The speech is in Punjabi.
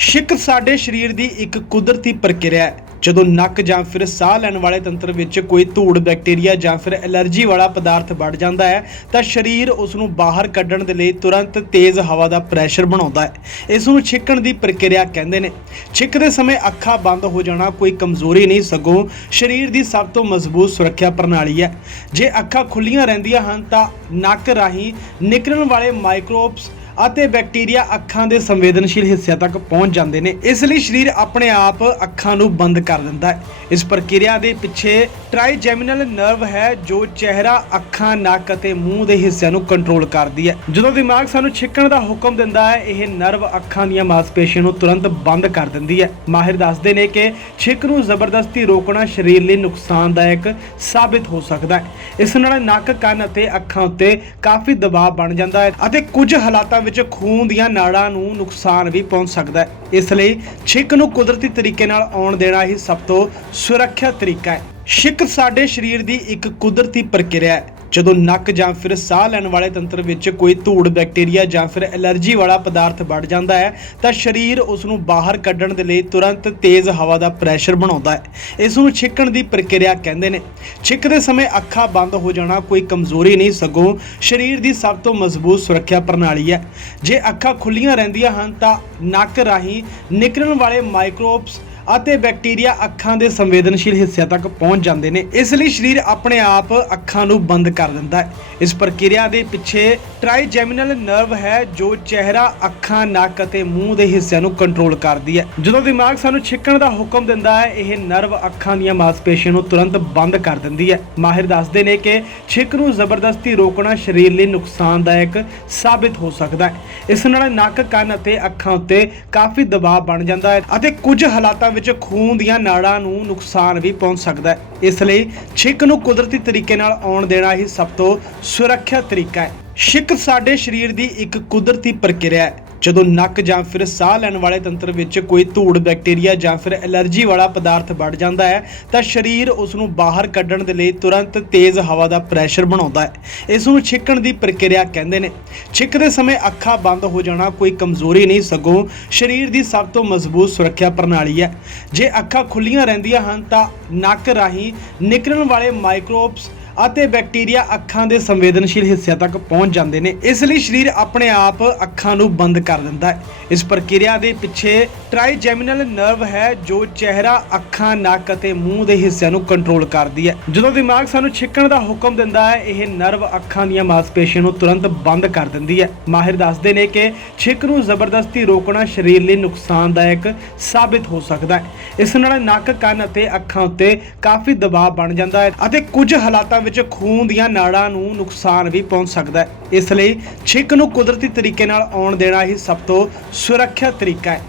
ਛਿੱਕ ਸਾਡੇ ਸਰੀਰ ਦੀ ਇੱਕ ਕੁਦਰਤੀ ਪ੍ਰਕਿਰਿਆ ਹੈ। ਜਦੋਂ ਨੱਕ ਜਾਂ ਫਿਰ ਸਾਹ ਲੈਣ ਵਾਲੇ ਤੰਤਰ ਵਿੱਚ ਕੋਈ ਧੂੜ, ਬੈਕਟੀਰੀਆ ਜਾਂ ਫਿਰ ਐਲਰਜੀ ਵਾਲਾ ਪਦਾਰਥ ਵੱਢ ਜਾਂਦਾ ਹੈ, ਤਾਂ ਸਰੀਰ ਉਸ ਨੂੰ ਬਾਹਰ ਕੱਢਣ ਦੇ ਲਈ ਤੁਰੰਤ ਤੇਜ਼ ਹਵਾ ਦਾ ਪ੍ਰੈਸ਼ਰ ਬਣਾਉਂਦਾ ਹੈ। ਇਸ ਨੂੰ ਛਿੱਕਣ ਦੀ ਪ੍ਰਕਿਰਿਆ ਕਹਿੰਦੇ ਨੇ। ਛਿੱਕਦੇ ਸਮੇਂ ਅੱਖਾਂ ਬੰਦ ਹੋ ਜਾਣਾ ਕੋਈ ਕਮਜ਼ੋਰੀ ਨਹੀਂ, ਸਗੋਂ ਸਰੀਰ ਦੀ ਸਭ ਤੋਂ ਮਜ਼ਬੂਤ ਸੁਰੱਖਿਆ ਪ੍ਰਣਾਲੀ ਹੈ। ਜੇ ਅੱਖਾਂ ਖੁੱਲੀਆਂ ਰਹਿੰਦੀਆਂ ਹਨ, ਤਾਂ ਨੱਕ ਰਾਹੀਂ ਨਿਕਲਣ ਵਾਲੇ ਮਾਈਕਰੋਬਸ ਅਤੇ ਬੈਕਟੀਰੀਆ ਅੱਖਾਂ ਦੇ ਸੰਵੇਦਨਸ਼ੀਲ ਹਿੱਸਿਆਂ ਤੱਕ ਪਹੁੰਚ ਜਾਂਦੇ ਨੇ। ਇਸ ਲਈ ਸਰੀਰ ਆਪਣੇ ਆਪ ਅੱਖਾਂ ਨੂੰ ਬੰਦ ਕਰ ਦਿੰਦਾ ਹੈ। ਇਸ ਪ੍ਰਕਿਰਿਆ ਦੇ ਪਿੱਛੇ ਟ੍ਰਾਈਜੈਮਿਨਲ ਨਰਵ ਹੈ, ਜੋ ਚਿਹਰਾ, ਅੱਖਾਂ, ਨੱਕ ਅਤੇ ਮੂੰਹ ਦੇ ਹਿੱਸਿਆਂ ਨੂੰ ਕੰਟਰੋਲ ਕਰਦੀ ਹੈ। ਜਦੋਂ ਦਿਮਾਗ ਸਾਨੂੰ ਛਿੱਕਣ ਦਾ ਹੁਕਮ ਦਿੰਦਾ ਹੈ, ਇਹ ਨਰਵ ਅੱਖਾਂ ਦੀਆਂ ਮਾਸਪੇਸ਼ੀਆਂ ਨੂੰ ਤੁਰੰਤ ਬੰਦ ਕਰ ਦਿੰਦੀ ਹੈ। ਮਾਹਿਰ ਦੱਸਦੇ ਨੇ ਕਿ ਛਿੱਕ ਨੂੰ ਜ਼ਬਰਦਸਤੀ ਰੋਕਣਾ ਸਰੀਰ ਲਈ ਨੁਕਸਾਨਦਾਇਕ ਸਾਬਿਤ ਹੋ ਸਕਦਾ ਹੈ। ਇਸ ਨਾਲ ਨੱਕ, ਕੰਨ ਅਤੇ ਅੱਖਾਂ ਉੱਤੇ ਕਾਫੀ ਦਬਾਅ ਬਣ ਜਾਂਦਾ ਹੈ ਅਤੇ ਕੁਝ ਹਾਲਾਤਾਂ ਵਿੱਚ ਖੂਨ ਦੀਆਂ ਨਾੜਾਂ ਨੂੰ ਨੁਕਸਾਨ ਵੀ ਪਹੁੰਚ ਸਕਦਾ ਹੈ। ਇਸ ਲਈ ਛਿੱਕ ਨੂੰ ਕੁਦਰਤੀ ਤਰੀਕੇ ਨਾਲ ਆਉਣ ਦੇਣਾ ਹੀ ਸਭ ਤੋਂ ਸੁਰੱਖਿਅਤ ਤਰੀਕਾ ਹੈ। ਛਿੱਕ ਸਾਡੇ ਸਰੀਰ ਦੀ ਇੱਕ ਕੁਦਰਤੀ ਪ੍ਰਕਿਰਿਆ ਹੈ। ਜਦੋਂ ਨੱਕ ਜਾਂ ਫਿਰ ਸਾਹ ਲੈਣ ਵਾਲੇ ਤੰਤਰ ਵਿੱਚ ਕੋਈ ਧੂੜ, ਬੈਕਟੀਰੀਆ ਜਾਂ ਫਿਰ ਐਲਰਜੀ ਵਾਲਾ ਪਦਾਰਥ ਵੱਢ ਜਾਂਦਾ ਹੈ, ਤਾਂ ਸਰੀਰ ਉਸ ਨੂੰ ਬਾਹਰ ਕੱਢਣ ਦੇ ਲਈ ਤੁਰੰਤ ਤੇਜ਼ ਹਵਾ ਦਾ ਪ੍ਰੈਸ਼ਰ ਬਣਾਉਂਦਾ ਹੈ। ਇਸ ਨੂੰ ਛਿੱਕਣ ਦੀ ਪ੍ਰਕਿਰਿਆ ਕਹਿੰਦੇ ਨੇ। ਛਿੱਕਦੇ ਸਮੇਂ ਅੱਖਾਂ ਬੰਦ ਹੋ ਜਾਣਾ ਕੋਈ ਕਮਜ਼ੋਰੀ ਨਹੀਂ, ਸਗੋਂ ਸਰੀਰ ਦੀ ਸਭ ਤੋਂ ਮਜ਼ਬੂਤ ਸੁਰੱਖਿਆ ਪ੍ਰਣਾਲੀ ਹੈ। ਜੇ ਅੱਖਾਂ ਖੁੱਲੀਆਂ ਰਹਿੰਦੀਆਂ ਹਨ, ਤਾਂ ਨੱਕ ਰਾਹੀਂ ਨਿਕਲਣ ਵਾਲੇ ਮਾਈਕਰੋਬਸ ਅਤੇ ਬੈਕਟੀਰੀਆ ਅੱਖਾਂ ਦੇ ਸੰਵੇਦਨਸ਼ੀਲ ਹਿੱਸਿਆਂ ਤੱਕ ਪਹੁੰਚ ਜਾਂਦੇ ਨੇ। ਇਸ ਲਈ ਸਰੀਰ ਆਪਣੇ ਆਪ ਅੱਖਾਂ ਨੂੰ ਬੰਦ ਕਰ ਦਿੰਦਾ ਹੈ। ਇਸ ਪ੍ਰਕਿਰਿਆ ਦੇ ਪਿੱਛੇ ਟ੍ਰਾਈਜੈਮਿਨਲ ਨਰਵ ਹੈ, ਜੋ ਚਿਹਰਾ, ਅੱਖਾਂ, ਨੱਕ ਅਤੇ ਮੂੰਹ ਦੇ ਹਿੱਸਿਆਂ ਨੂੰ ਕੰਟਰੋਲ ਕਰਦੀ ਹੈ। ਜਦੋਂ ਦਿਮਾਗ ਸਾਨੂੰ ਛਿੱਕਣ ਦਾ ਹੁਕਮ ਦਿੰਦਾ ਹੈ, ਇਹ ਨਰਵ ਅੱਖਾਂ ਦੀਆਂ ਮਾਸਪੇਸ਼ੀਆਂ ਨੂੰ ਤੁਰੰਤ ਬੰਦ ਕਰ ਦਿੰਦੀ ਹੈ। ਮਾਹਿਰ ਦੱਸਦੇ ਨੇ ਕਿ ਛਿੱਕ ਨੂੰ ਜ਼ਬਰਦਸਤੀ ਰੋਕਣਾ ਸਰੀਰ ਲਈ ਨੁਕਸਾਨਦਾਇਕ ਸਾਬਿਤ ਹੋ ਸਕਦਾ ਹੈ। ਇਸ ਨਾਲ ਨੱਕ, ਕੰਨ ਅਤੇ ਅੱਖਾਂ ਉੱਤੇ ਕਾਫੀ ਦਬਾਅ ਬਣ ਜਾਂਦਾ ਹੈ ਅਤੇ ਕੁਝ ਹਾਲਾਤਾਂ ਵਿੱਚ ਖੂਨ ਦੀਆਂ ਨਾੜਾਂ ਨੂੰ ਨੁਕਸਾਨ ਵੀ ਪਹੁੰਚ ਸਕਦਾ ਹੈ। ਇਸ ਲਈ ਛਿੱਕ ਨੂੰ ਕੁਦਰਤੀ ਤਰੀਕੇ ਨਾਲ ਆਉਣ ਦੇਣਾ ਹੀ ਸਭ ਤੋਂ ਸੁਰੱਖਿਅਤ ਤਰੀਕਾ ਹੈ। ਛਿੱਕ ਸਾਡੇ ਸਰੀਰ ਦੀ ਇੱਕ ਕੁਦਰਤੀ ਪ੍ਰਕਿਰਿਆ ਹੈ। ਜਦੋਂ ਨੱਕ ਜਾਂ ਫਿਰ ਸਾਹ ਲੈਣ ਵਾਲੇ ਤੰਤਰ ਵਿੱਚ ਕੋਈ ਧੂੜ, ਬੈਕਟੀਰੀਆ ਜਾਂ ਫਿਰ ਐਲਰਜੀ ਵਾਲਾ ਪਦਾਰਥ ਵੱਢ ਜਾਂਦਾ ਹੈ, ਤਾਂ ਸਰੀਰ ਉਸ ਨੂੰ ਬਾਹਰ ਕੱਢਣ ਦੇ ਲਈ ਤੁਰੰਤ ਤੇਜ਼ ਹਵਾ ਦਾ ਪ੍ਰੈਸ਼ਰ ਬਣਾਉਂਦਾ ਹੈ। ਇਸ ਨੂੰ ਛਿੱਕਣ ਦੀ ਪ੍ਰਕਿਰਿਆ ਕਹਿੰਦੇ ਨੇ। ਛਿੱਕਦੇ ਸਮੇਂ ਅੱਖਾਂ ਬੰਦ ਹੋ ਜਾਣਾ ਕੋਈ ਕਮਜ਼ੋਰੀ ਨਹੀਂ, ਸਗੋਂ ਸਰੀਰ ਦੀ ਸਭ ਤੋਂ ਮਜ਼ਬੂਤ ਸੁਰੱਖਿਆ ਪ੍ਰਣਾਲੀ ਹੈ। ਜੇ ਅੱਖਾਂ ਖੁੱਲੀਆਂ ਰਹਿੰਦੀਆਂ ਹਨ, ਤਾਂ ਨੱਕ ਰਾਹੀਂ ਨਿਕਲਣ ਵਾਲੇ ਮਾਈਕਰੋਬਸ ਅਤੇ ਬੈਕਟੀਰੀਆ ਅੱਖਾਂ ਦੇ ਸੰਵੇਦਨਸ਼ੀਲ ਹਿੱਸਿਆਂ ਤੱਕ ਪਹੁੰਚ ਜਾਂਦੇ ਨੇ। ਇਸ ਲਈ ਸਰੀਰ ਆਪਣੇ ਆਪ ਅੱਖਾਂ ਨੂੰ ਬੰਦ ਕਰ ਦਿੰਦਾ ਹੈ। ਇਸ ਪ੍ਰਕਿਰਿਆ ਦੇ ਪਿੱਛੇ ਟ੍ਰਾਈਜੈਮਿਨਲ ਨਰਵ ਹੈ, ਜੋ ਚਿਹਰਾ, ਅੱਖਾਂ, ਨੱਕ ਅਤੇ ਮੂੰਹ ਦੇ ਹਿੱਸਿਆਂ ਨੂੰ ਕੰਟਰੋਲ ਕਰਦੀ ਹੈ। ਜਦੋਂ ਦਿਮਾਗ ਸਾਨੂੰ ਛਿੱਕਣ ਦਾ ਹੁਕਮ ਦਿੰਦਾ ਹੈ, ਇਹ ਨਰਵ ਅੱਖਾਂ ਦੀਆਂ ਮਾਸਪੇਸ਼ੀਆਂ ਨੂੰ ਤੁਰੰਤ ਬੰਦ ਕਰ ਦਿੰਦੀ ਹੈ। ਮਾਹਿਰ ਦੱਸਦੇ ਨੇ ਕਿ ਛਿੱਕ ਨੂੰ ਜ਼ਬਰਦਸਤੀ ਰੋਕਣਾ ਸਰੀਰ ਲਈ ਨੁਕਸਾਨਦਾਇਕ ਸਾਬਿਤ ਹੋ ਸਕਦਾ ਹੈ। ਇਸ ਨਾਲ ਨੱਕ, ਕੰਨ ਅਤੇ ਅੱਖਾਂ ਉੱਤੇ ਕਾਫੀ ਦਬਾਅ ਬਣ ਜਾਂਦਾ ਹੈ ਅਤੇ ਕੁਝ ਹਾਲਾਤਾਂ ਵਿੱਚ ਖੂਨ ਦੀਆਂ ਨਾੜਾਂ ਨੂੰ ਨੁਕਸਾਨ ਵੀ ਪਹੁੰਚ ਸਕਦਾ ਹੈ। ਇਸ ਲਈ ਛਿੱਕ ਨੂੰ ਕੁਦਰਤੀ ਤਰੀਕੇ ਨਾਲ ਆਉਣ ਦੇਣਾ ਹੀ ਸਭ ਤੋਂ ਸੁਰੱਖਿਅਤ ਤਰੀਕਾ ਹੈ।